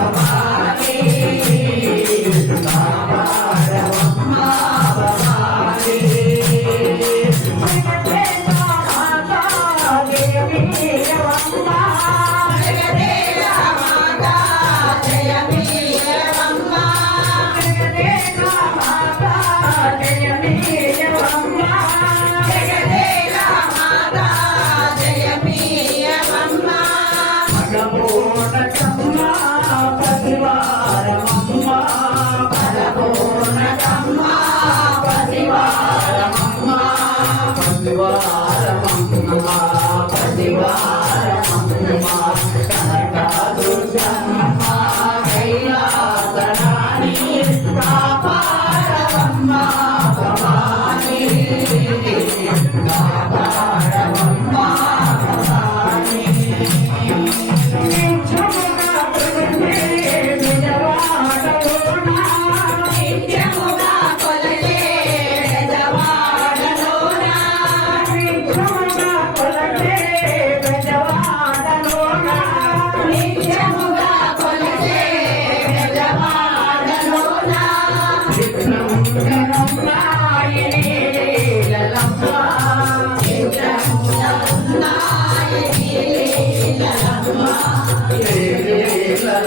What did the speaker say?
Yeah. Neelala